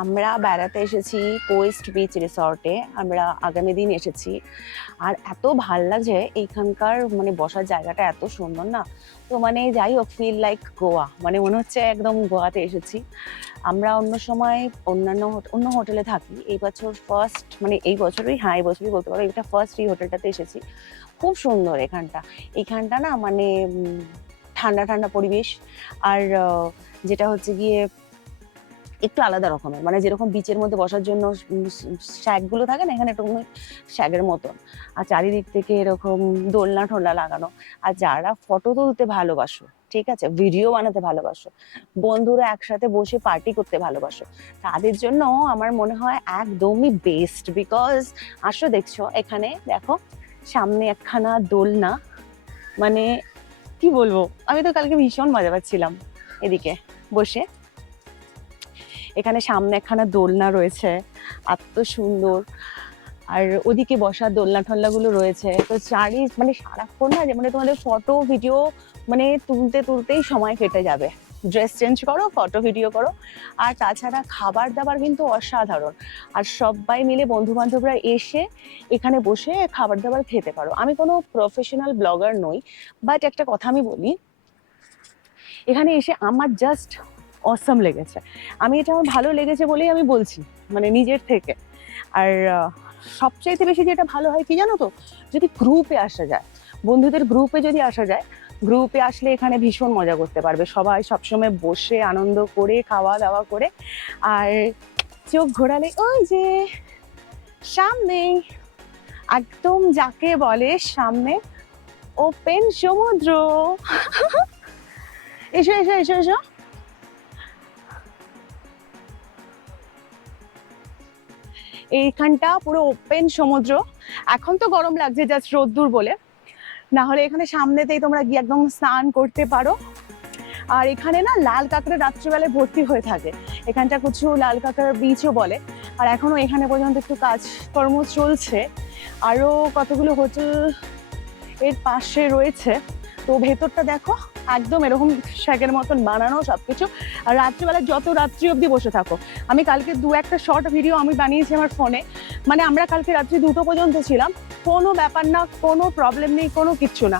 আমরা বেড়াতে এসেছি কোয়েস্ট বিচ রিসর্টে। আমরা আগামী দিন এসেছি। আর এত ভাল লাগছে এইখানকার, মানে বসার জায়গাটা এত সুন্দর না। তো মানে যাই হোক, ফিল লাইক গোয়া, মানে মনে হচ্ছে একদম গোয়াতে এসেছি। আমরা অন্য সময় অন্য হোটেলে থাকি, এই বছর ফার্স্ট, মানে এই বছরই, হ্যাঁ এই বছরই বলতে পারো, এটা ফার্স্ট এই হোটেলটাতে এসেছি। খুব সুন্দর এইখানটা না, মানে ঠান্ডা ঠান্ডা পরিবেশ। আর যেটা হচ্ছে গিয়ে একটু আলাদা রকমের, মানে যেরকম বিচের মধ্যে বসার জন্য শ্যাকগুলো থাকে না, এখানে একটু শ্যাগের মতন। আর চারিদিক থেকে এরকম দোলনা ঠোলনা লাগানো। আর যারা ফটো তুলতে ভালোবাসো, ঠিক আছে, ভিডিও বানাতে ভালোবাসো, বন্ধুরা একসাথে বসে পার্টি করতে ভালোবাসো, তাদের জন্য আমার মনে হয় একদমই বেস্ট। বিকজ আসো, দেখছো এখানে দেখো সামনে একখানা দোলনা, মানে কি বলবো, আমি তো কালকে ভীষণ মজা পাচ্ছিলাম এদিকে বসে। এখানে সামনে একখানা দোলনা রয়েছে, এত সুন্দর। আর ওদিকে বসার দোলনা ঠোলনাগুলো রয়েছে। তো মানে সারাক্ষণ না, মানে তোমাদের ফটো ভিডিও মানে তুলতেই সময় কেটে যাবে। ড্রেস চেঞ্জ করো, ফটো ভিডিও করো। আর তাছাড়া খাবার দাবার কিন্তু অসাধারণ। আর সবাই মিলে বন্ধু বান্ধবরা এসে এখানে বসে খাবার দাবার খেতে পারো। আমি কোনো প্রফেশনাল ব্লগার নই, বাট একটা কথা আমি বলি, এখানে এসে আমার জাস্ট অসাম লেগেছে। এটা আমার ভালো লেগেছে বলেই আমি বলছি, মানে নিজের থেকে। আর সবচাইতে বেশি যেটা ভালো হয় কি জানো তো, যদি গ্রুপে আসা যায়, বন্ধুদের গ্রুপে যদি আসা যায়, গ্রুপে আসলে এখানে ভীষণ মজা করতে পারবে সবাই, সবসময় বসে আনন্দ করে খাওয়া দাওয়া করে। আর চোখ ঘোরালে ওই যে সামনে, একদম যাকে বলে সামনে ওপেন সমুদ্র। এসো এসো এসো এসো। এইখানটা পুরো ওপেন সমুদ্র। এখন তো গরম লাগছে জাস্ট রোদ্দুর বলে, না হলে এখানে সামনেতেই তোমরা গিয়ে একদম স্নান করতে পারো। আর এখানে না লাল কাঁকড়া রাত্রিবেলায় ভর্তি হয়ে থাকে, এখানটা কিছু লাল কাঁকড়ার বীচও বলে। আর এখনো এখানে পর্যন্ত একটু কাজকর্ম চলছে, আরো কতগুলো হোটেল এর পাশে রয়েছে। তো ভেতরটা দেখো একদম এরকম শ্যাগের মতন বানানো সবকিছু। আর রাত্রিবেলা যত রাত্রি অবধি বসে থাকো। আমি কালকে একটা শর্ট ভিডিও আমি বানিয়েছি আমার ফোনে, মানে আমরা কালকে রাত্রি 2টো পর্যন্ত ছিলাম, কোনো ব্যাপার না, কোনো প্রবলেম নেই, কোনো কিচ্ছু না,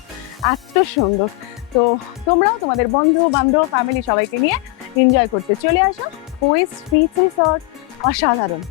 এত সুন্দর। তো তোমরাও তোমাদের বন্ধু বান্ধব ফ্যামিলি সবাইকে নিয়ে এনজয় করতে চলে আসো কোয়েস্ট বিচ রিসর্ট। অসাধারণ।